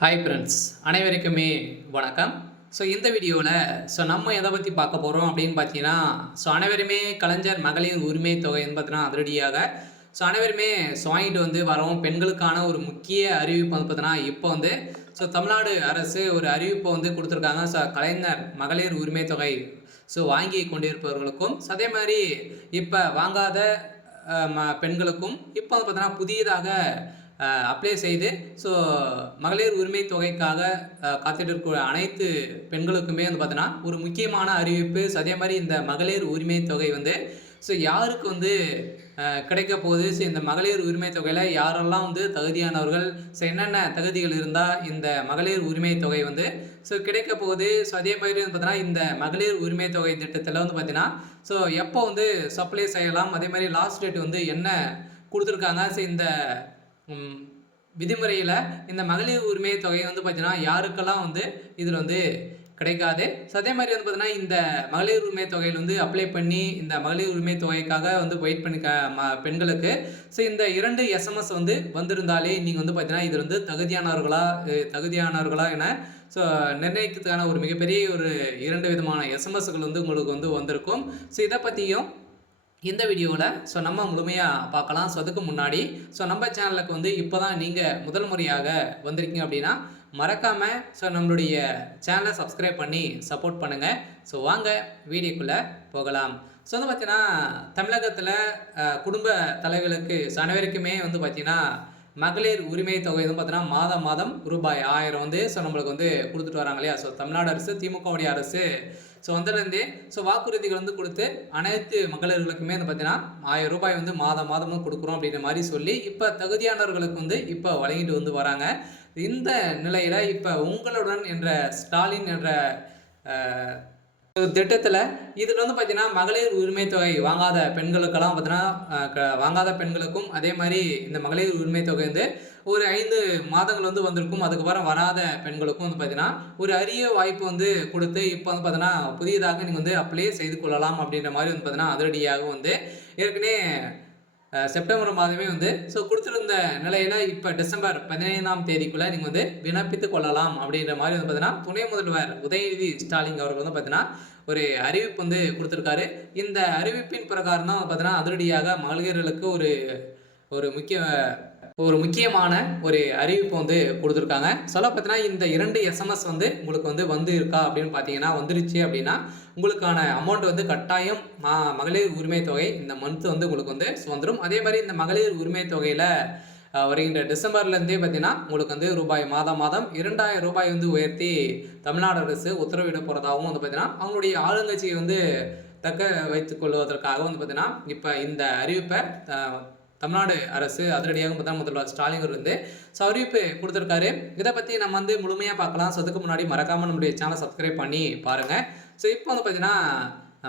Hi friends, அனைவருக்குமே வணக்கம். இந்த வீடியோவில் நம்ம எதை பற்றி பார்க்க போகிறோம் அப்படின்னு பார்த்தீங்கன்னா, அனைவருமே கலைஞர் மகளிர் உரிமை தொகைன்னு பார்த்தீங்கன்னா அதிரடியாக அனைவருமே வாங்கிட்டு வரோம். பெண்களுக்கான ஒரு முக்கிய அறிவிப்பு பார்த்தீங்கன்னா இப்போ தமிழ்நாடு அரசு ஒரு அறிவிப்பை கொடுத்துருக்காங்க. கலைஞர் மகளிர் உரிமை தொகை வாங்கி கொண்டிருப்பவர்களுக்கும் அதே மாதிரி இப்போ வாங்காத பெண்களுக்கும் இப்போ பார்த்தீங்கன்னா புதியதாக அப்ளை செய்து மகளிர் உரிமை தொகைக்காக காத்துட்டு இருக்கிற அனைத்து பெண்களுக்குமே பார்த்தீங்கன்னா ஒரு முக்கியமான அறிவிப்பு. அதே மாதிரி இந்த மகளிர் உரிமை தொகை யாருக்கு கிடைக்க போகுது, இந்த மகளிர் உரிமை தொகையில் யாரெல்லாம் தகுதியானவர்கள், என்னென்ன தகுதிகள் இருந்தால் இந்த மகளிர் உரிமை தொகை கிடைக்க போகுது. அதே மாதிரி பார்த்தீங்கன்னா இந்த மகளிர் உரிமை தொகை திட்டத்தில் பார்த்தீங்கன்னா எப்போ சப்ளை செய்யலாம், அதே மாதிரி லாஸ்ட் டேட் என்ன கொடுத்துருக்காங்க. இந்த விதிமுறையில் இந்த மகளிர் உரிமை தொகை பார்த்தீங்கன்னா யாருக்கெல்லாம் இதில் கிடைக்காது. அதே மாதிரி பார்த்தீங்கன்னா இந்த மகளிர் உரிமை தொகையில் அப்ளை பண்ணி இந்த மகளிர் உரிமை தொகைக்காக வெயிட் பண்ணி பெண்களுக்கு இந்த 2 SMS வந்திருந்தாலே நீங்கள் பார்த்தீங்கன்னா இதில் தகுதியானவர்களா என நிர்ணயிக்கிறதுக்கான ஒரு மிகப்பெரிய ஒரு 2 விதமான SMSகள் உங்களுக்கு வந்திருக்கும். இதை பற்றியும் இந்த வீடியோவில் நம்ம முழுமையாக பார்க்கலாம். அதுக்கு முன்னாடி நம்ம சேனலுக்கு இப்போ தான் நீங்கள் முதல் முறையாக வந்திருக்கீங்க அப்படின்னா மறக்காமல் நம்மளுடைய சேனலை சப்ஸ்கிரைப் பண்ணி சப்போர்ட் பண்ணுங்கள். வாங்க வீடியோக்குள்ளே போகலாம். பார்த்தீங்கன்னா தமிழகத்தில் குடும்ப தலைவர்களுக்கு அனைவருக்குமே பார்த்தீங்கன்னா மகளிர் உரிமை தொகை பார்த்தீங்கன்னா மாதம் மாதம் ரூபாய் 1000 நம்மளுக்கு கொடுத்துட்டு வராங்க இல்லையா. தமிழ்நாடு அரசு, திமுகவுடைய அரசு வந்ததுலேருந்தே வாக்குறுதிகள் கொடுத்து அனைத்து மகளிர்களுக்குமே பார்த்தீங்கன்னா 1000 ரூபாய் மாதம் மாதமும் கொடுக்குறோம் அப்படின்ற மாதிரி சொல்லி இப்போ தகுதியானவர்களுக்கு இப்போ வழங்கிட்டு வராங்க. இந்த நிலையில் இப்போ உங்களுடன் என்ற ஸ்டாலின் என்ற திட்டத்தில் இதில் பார்த்தீங்கன்னா மகளிர் உரிமை தொகை வாங்காத பெண்களுக்கெல்லாம் பார்த்தீங்கன்னா வாங்காத பெண்களுக்கும் அதே மாதிரி இந்த மகளிர் உரிமை தொகை ஒரு 5 மாதங்கள் வந்திருக்கும். அதுக்கப்புறம் வராத பெண்களுக்கும் பார்த்தீங்கன்னா ஒரு அரிய வாய்ப்பு கொடுத்து இப்போ பார்த்தீங்கன்னா புதியதாக நீங்கள் அப்ளை செய்து கொள்ளலாம் அப்படின்ற மாதிரி பார்த்தீங்கன்னா அதிரடியாக ஏற்கனவே செப்டம்பர் மாதமே கொடுத்துருந்த நிலையில் இப்போ டிசம்பர் 15ஆம் தேதிக்குள்ளே நீங்கள் விண்ணப்பித்து கொள்ளலாம் அப்படின்ற மாதிரி பார்த்தீங்கன்னா துணை முதல்வர் உதயநிதி ஸ்டாலின் அவர்கள் பார்த்தீங்கன்னா ஒரு அறிவிப்பு கொடுத்துருக்காரு. இந்த அறிவிப்பின் பிரகாரம் தான் பார்த்தீங்கன்னா அதிரடியாக மகளிர்களுக்கு ஒரு முக்கியமான ஒரு அறிவிப்பு கொடுத்துருக்காங்க. பார்த்தீங்கன்னா இந்த 2 SMS உங்களுக்கு இருக்கா அப்படின்னு பார்த்தீங்கன்னா வந்துருச்சு அப்படின்னா உங்களுக்கான அமௌண்ட் கட்டாயம் மகளிர் உரிமை தொகை இந்த மந்த் உங்களுக்கு வந்துடும். அதே மாதிரி இந்த மகளிர் உரிமை தொகையில் வருகின்ற டிசம்பர்லேருந்தே பார்த்தீங்கன்னா உங்களுக்கு ரூபாய் மாதம் 2000 ரூபாய் உயர்த்தி தமிழ்நாடு அரசு உத்தரவிட போகிறதாகவும் பார்த்தீங்கன்னா அவங்களுடைய ஆளுங்கட்சியை தக்க வைத்துக் கொள்வதற்காக பார்த்தீங்கன்னா இப்போ இந்த அறிவிப்பை தமிழ்நாடு அரசு அதிரடியாக முதல்வர் ஸ்டாலின் அறிவிப்பு கொடுத்துருக்காரு. இதை பற்றி நம்ம முழுமையாக பார்க்கலாம். அதுக்கு முன்னாடி மறக்காமல் நம்முடைய சேனலை சப்ஸ்கிரைப் பண்ணி பாருங்கள். இப்போ பார்த்தீங்கன்னா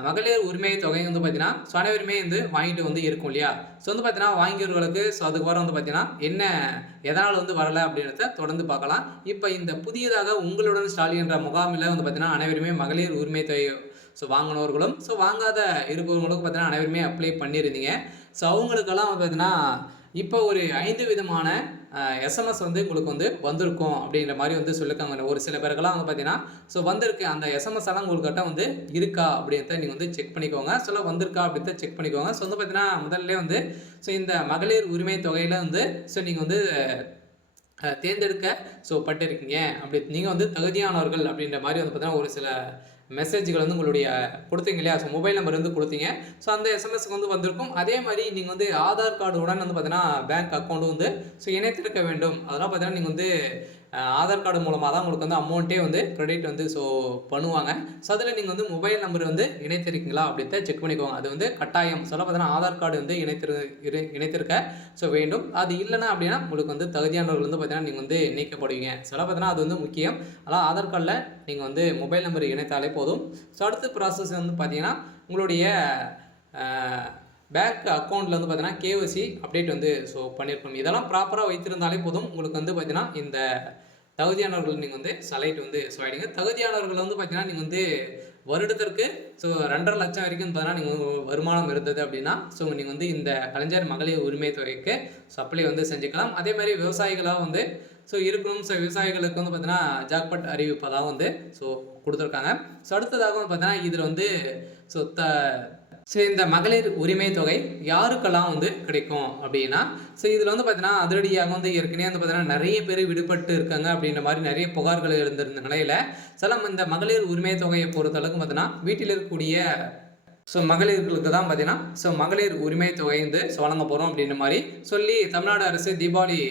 மகளிர் உரிமை தொகை பார்த்தீங்கன்னா அனைவருமே வாங்கிட்டு இருக்கும் இல்லையா. பார்த்தீங்கன்னா வாங்கியவர்களுக்கு அதுக்கப்புறம் பார்த்தீங்கன்னா என்ன எதனால் வரலை அப்படின்றத தொடர்ந்து பார்க்கலாம். இப்போ இந்த புதியதாக உங்களுடன் ஸ்டாலின் என்ற முகாமில் பார்த்தீங்கன்னா அனைவருமே மகளிர் உரிமை தொகை வாங்கினவர்களும் வாங்காத இருப்பவர்களுக்கும் பார்த்தீங்கன்னா அனைவருமே அப்ளை பண்ணியிருந்தீங்க. அவங்களுக்கெல்லாம் பார்த்தீங்கன்னா இப்போ ஒரு 5 விதமான SMS உங்களுக்கு வந்திருக்கும் அப்படின்ற மாதிரி சொல்லியிருக்காங்க. ஒரு சில பேருக்கெல்லாம் பார்த்தீங்கன்னா வந்திருக்கு. அந்த SMS எல்லாம் உங்கள்கிட்ட இருக்கா அப்படின்றத நீங்கள் செக் பண்ணிக்கோங்க. வந்திருக்கா அப்படின்றத செக் பண்ணிக்கோங்க. பார்த்தீங்கன்னா முதல்ல இந்த மகளிர் உரிமை தொகையில் நீங்கள் தேர்ந்தெடுக்க பட்டிருக்கீங்க. அப்படி நீங்கள் தகுதியானவர்கள் அப்படின்ற மாதிரி பார்த்தீங்கன்னா ஒரு சில மெசேஜ்கள் உங்களுடைய கொடுத்தீங்க இல்லையா. மொபைல் நம்பர் கொடுத்தீங்க. அந்த எஸ்எம்எஸ்க்கு வந்திருக்கும். அதே மாதிரி நீங்கள் ஆதார் கார்டுடன் பார்த்தீங்கன்னா பேங்க் அக்கௌண்ட்டு இணைத்திருக்க வேண்டும். அதெல்லாம் பார்த்தீங்கன்னா நீங்கள் ஆதார் கார்டு மூலமாக தான் உங்களுக்கு அமௌண்ட்டே கிரெடிட் பண்ணுவாங்க. அதில் நீங்கள் மொபைல் நம்பர் இணைத்திருக்கீங்களா அப்படின்றத செக் பண்ணிக்கோங்க. அது கட்டாயம். பார்த்தீங்கன்னா ஆதார் கார்டு இணைத்திருக்க வேண்டும். அது இல்லைன்னா அப்படின்னா உங்களுக்கு தகுதியானவர்கள் பார்த்தீங்கன்னா நீங்கள் நீக்கப்படுவீங்க. பார்த்தீங்கன்னா அது முக்கியம். அதனால் ஆதார் கார்டில் நீங்கள் மொபைல் நம்பர் இணைத்தாலே போதும். அடுத்த ப்ராசஸ் பார்த்தீங்கன்னா உங்களுடைய பேங்க் அக்கௌண்ட்டில் பார்த்தீங்கன்னா கேஒய்சி அப்டேட் பண்ணியிருக்கணும். இதெல்லாம் ப்ராப்பராக வைத்திருந்தாலே போதும். உங்களுக்கு பார்த்தீங்கன்னா இந்த தகுதியானவர்கள் நீங்கள் செலக்ட் ஆகிடுங்க. தகுதியானவர்கள் பார்த்தீங்கன்னா நீங்கள் வருடத்திற்கு ஸோ 2,50,000 வரைக்கும் பார்த்தீங்கன்னா நீங்கள் வருமானம் இருந்தது அப்படின்னா ஸோ நீங்கள் வந்து இந்த கலைஞர் மகளிர் உரிமை தொகைக்கு ஸோ அப்ளை வந்து செஞ்சுக்கலாம். அதே மாதிரி விவசாயிகளாக வந்து ஸோ இருக்கணும். ஸோ விவசாயிகளுக்கு வந்து பார்த்தீங்கன்னா ஜாக்பாட் அறிவிப்பதாக வந்து ஸோ கொடுத்துருக்காங்க. ஸோ அடுத்ததாக வந்து பார்த்தீங்கன்னா இதில் வந்து ஸோ இந்த மகளிர் உரிமை தொகை யாருக்கெல்லாம் வந்து கிடைக்கும் அப்படின்னா ஸோ இதில் வந்து பார்த்தீங்கன்னா அதிரடியாக வந்து ஏற்கனவே வந்து பார்த்தீங்கன்னா நிறைய பேர் விடுபட்டு இருக்காங்க அப்படின்ற மாதிரி நிறைய புகார்கள் இருந்திருந்த நிலையில் இந்த மகளிர் உரிமை தொகையை பொறுத்தளவுக்கு பார்த்தீங்கன்னா வீட்டில் இருக்கக்கூடிய ஸோ மகளிர்களுக்கு தான் பார்த்தீங்கன்னா ஸோ மகளிர் உரிமை தொகை வந்து வழங்க போகிறோம் அப்படின்ற மாதிரி சொல்லி தமிழ்நாடு அரசு தீபாவளி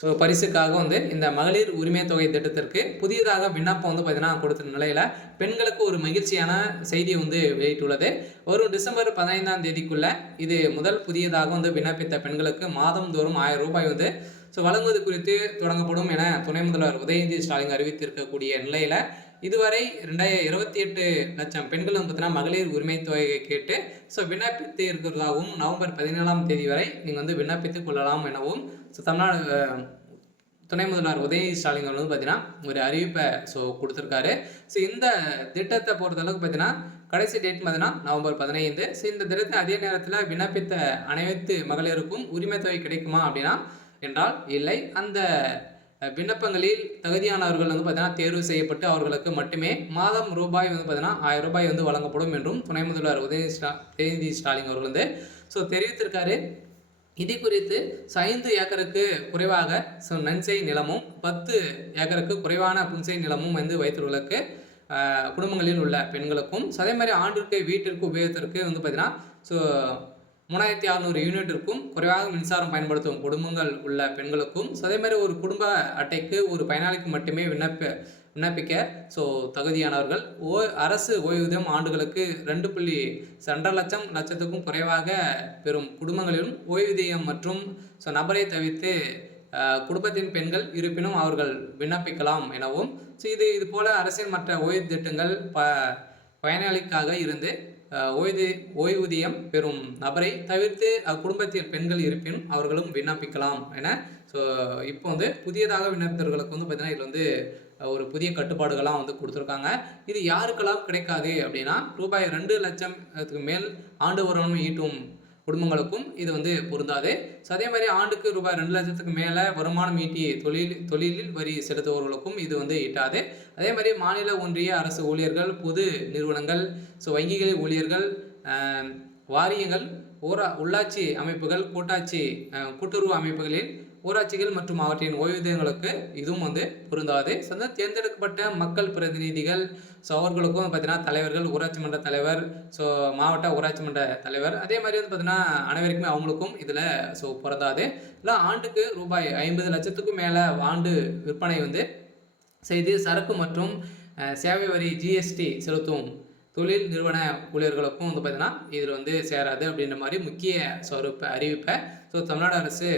ஸோ பரிசுக்காக வந்து இந்த மகளிர் உரிமை தொகை திட்டத்திற்கு புதியதாக விண்ணப்பம் வந்து பார்த்தீங்கன்னா கொடுத்த நிலையில் பெண்களுக்கு ஒரு மகிழ்ச்சியான செய்தி வந்து வெளியிட்டுள்ளது. வரும் டிசம்பர் 15ஆம் தேதிக்குள்ள இது முதல் புதியதாக வந்து விண்ணப்பித்த பெண்களுக்கு மாதந்தோறும் 1000 ரூபாய் வந்து ஸோ வழங்குவது குறித்து தொடங்கப்படும் என துணை முதல்வர் உதயநிதி ஸ்டாலின் அறிவித்திருக்கக்கூடிய நிலையில் இதுவரை 28 லட்சம் பெண்கள் வந்து பார்த்தீங்கன்னா மகளிர் உரிமை தொகையை கேட்டு ஸோ விண்ணப்பித்து இருக்கிறதாகவும் நவம்பர் 17ஆம் தேதி வரை நீங்கள் வந்து விண்ணப்பித்துக் கொள்ளலாம் எனவும் ஸோ தமிழ்நாடு துணை முதல்வர் உதயநிதி ஸ்டாலின் வந்து பார்த்தீங்கன்னா ஒரு அறிவிப்பை ஸோ கொடுத்துருக்காரு. ஸோ இந்த திட்டத்தை பொறுத்தளவுக்கு பார்த்தீங்கன்னா கடைசி டேட் பார்த்தீங்கன்னா நவம்பர் 15. ஸோ இந்த திட்டத்தை அதே நேரத்தில் விண்ணப்பித்த அனைத்து மகளிருக்கும் உரிமை தொகை கிடைக்குமா அப்படின்னா என்றால் இல்லை. அந்த விண்ணப்பங்களில் தகுதியானவர்கள் வந்து பார்த்தீங்கன்னா தேர்வு செய்யப்பட்டு அவர்களுக்கு மட்டுமே மாதம் ரூபாய் வந்து பார்த்தீங்கன்னா 1000 ரூபாய் வந்து வழங்கப்படும் என்றும் துணை முதல்வர் உதயநிதி ஸ்டாலின் அவர்கள் வந்து ஸோ தெரிவித்திருக்காரு. இது குறித்து 5 ஏக்கருக்கு குறைவாக ஸோ நன்செய் நிலமும் 10 ஏக்கருக்கு குறைவான புன்செய் நிலமும் வந்து வைத்தவர்களுக்கு குடும்பங்களில் உள்ள பெண்களுக்கும் அதே மாதிரி ஆண்டிற்கு வீட்டிற்கு உபயோகத்திற்கு வந்து பார்த்தீங்கன்னா ஸோ 3600 யூனிட்டிற்கும் குறைவாக மின்சாரம் பயன்படுத்தும் குடும்பங்கள் உள்ள பெண்களுக்கும் அதே மாதிரி ஒரு குடும்ப அட்டைக்கு ஒரு பயனாளிக்கு மட்டுமே விண்ணப்பிக்க ஸோ தகுதியானவர்கள் அரசு ஓய்வூதியம் ஆண்டுகளுக்கு 2.2 லட்சத்துக்கும் குறைவாக பெறும் குடும்பங்களிலும் ஓய்வூதியம் மற்றும் ஸோ நபரை தவிர்த்து குடும்பத்தின் பெண்கள் இருப்பினும் அவர்கள் விண்ணப்பிக்கலாம் எனவும் ஸோ இது போல அரசின் மற்ற ஓய்வு திட்டங்கள் பயனாளிக்காக இருந்து ஓய்வூதியம் பெறும் நபரை தவிர்த்து அக்குடும்பத்தில் பெண்கள் இருப்பினும் அவர்களும் விண்ணப்பிக்கலாம் என ஸோ இப்போ வந்து புதியதாக விண்ணப்பித்தவர்களுக்கு வந்து பார்த்தீங்கன்னா இதில் வந்து ஒரு புதிய கட்டுப்பாடுகள்லாம் வந்து கொடுத்துருக்காங்க. இது யாருக்கெல்லாம் கிடைக்காது அப்படின்னா ரூபாய் 2 லட்சத்துக்கு மேல் ஆண்டு வருமானம் ஈட்டும் குடும்பங்களுக்கும் இது வந்து பொருந்தாது. ஸோ அதே மாதிரி ஆண்டுக்கு ரூபாய் 2 லட்சத்துக்கு மேலே வருமானம் ஈட்டி தொழிலில் வரி செலுத்துபவர்களுக்கும் இது வந்து ஈட்டாது. அதே மாதிரி மாநில ஒன்றிய அரசு ஊழியர்கள், பொது நிறுவனங்கள், ஸோ வங்கிகளில் ஊழியர்கள், வாரியங்கள், உள்ளாட்சி அமைப்புகள், கூட்டுறவு அமைப்புகளில் ஊராட்சிகள் மற்றும் அவற்றின் ஓய்வூதியங்களுக்கு இதுவும் வந்து பொருந்தாது. ஸோ வந்து தேர்ந்தெடுக்கப்பட்ட மக்கள் பிரதிநிதிகள் ஸோ அவர்களுக்கும் பார்த்தீங்கன்னா தலைவர்கள், ஊராட்சி மன்ற தலைவர், ஸோ மாவட்ட ஊராட்சி மன்ற தலைவர், அதே மாதிரி வந்து பார்த்தீங்கன்னா அனைவருக்குமே அவங்களுக்கும் இதில் ஸோ பொருந்தாது. இல்லை ஆண்டுக்கு ரூபாய் 50 லட்சத்துக்கும் மேலே ஆண்டு விற்பனை வந்து செய்து சரக்கு மற்றும் சேவை வரி ஜிஎஸ்டி செலுத்தும் தொழில் நிறுவன ஊழியர்களுக்கும் வந்து பார்த்தீங்கன்னா இதில் வந்து சேராது அப்படின்ற மாதிரி முக்கிய அறிவிப்பை ஸோ தமிழ்நாடு அரசு